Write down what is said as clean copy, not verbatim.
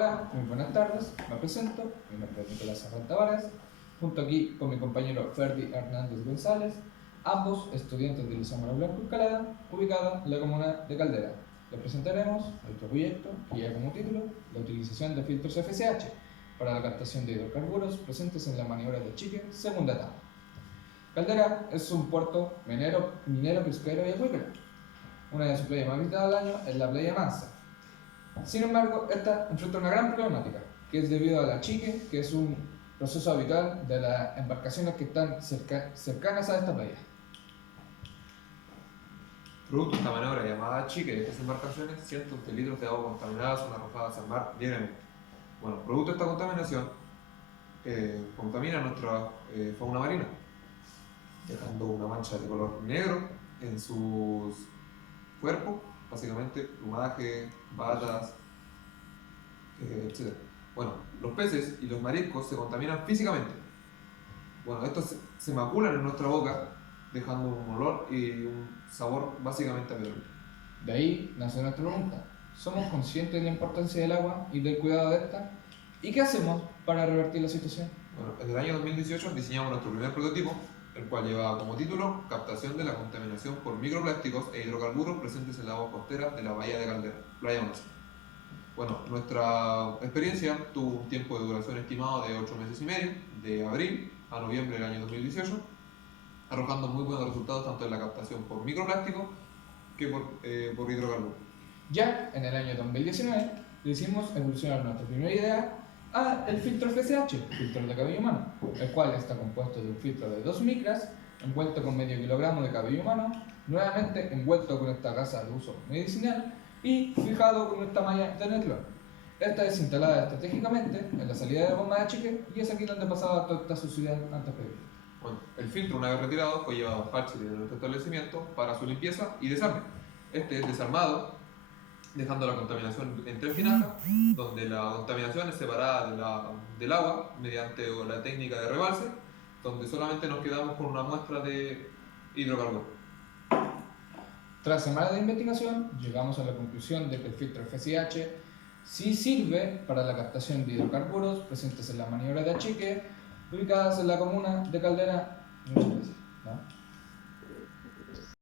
Hola, muy buenas tardes, me presento, mi nombre es Nicolás Tavares, junto aquí con mi compañero Ferdi Hernández González, ambos estudiantes del Liceo Manuel Blanco Escalada, ubicada en la comuna de Caldera. Les presentaremos nuestro proyecto que lleva como título la utilización de filtros FSH para la captación de hidrocarburos presentes en la maniobra de Chique, segunda etapa. Caldera es un puerto minero, pesquero y acuícola. Una de sus playas más visitadas al año es la playa Mansa. Sin embargo, esta enfrenta una gran problemática, que es debido a la chique, que es un proceso habitual de las embarcaciones que están cercanas a esta playa. Producto de esta maniobra llamada chique de estas embarcaciones, cientos de litros de agua contaminada son arrojadas al mar diariamente. Bueno, producto de esta contaminación, contamina nuestra fauna marina, dejando una mancha de color negro en sus cuerpos, básicamente plumaje, patas, etc. Bueno, los peces y los mariscos se contaminan físicamente. Bueno, estos se maculan en nuestra boca, dejando un olor y un sabor básicamente a petróleo. De ahí nace nuestra pregunta. ¿Somos conscientes de la importancia del agua y del cuidado de esta? ¿Y qué hacemos para revertir la situación? Bueno, en el año 2018 diseñamos nuestro primer prototipo, el cual llevaba como título Captación de la contaminación por microplásticos e hidrocarburos presentes en la agua costera de la bahía de Caldera, Playa Mansa. Bueno, nuestra experiencia tuvo un tiempo de duración estimado de 8 meses y medio, de abril a noviembre del año 2018, arrojando muy buenos resultados tanto en la captación por microplástico que por hidrocarburos. Ya en el año 2019 decidimos evolucionar nuestra primera idea a el filtro FSH, filtro de cabello humano, el cual está compuesto de un filtro de 2 micras, envuelto con medio kilogramo de cabello humano, nuevamente envuelto con esta gasa de uso medicinal y fijado con esta malla de netlón. Esta es instalada estratégicamente en la salida de la bomba de chique y es aquí donde pasaba toda esta suciedad antes pedida. Bueno, el filtro, una vez retirado, fue llevado al parche de nuestro establecimiento para su limpieza y desarme. Este es desarmado, dejando la contaminación en 3 finajas, donde la contaminación es separada del agua mediante la técnica de rebalse, donde solamente nos quedamos con una muestra de hidrocarburos. Tras semanas de investigación, llegamos a la conclusión de que el filtro FSH sí sirve para la captación de hidrocarburos presentes en las maniobras de achique ubicadas en la comuna de Caldera. Muchas gracias.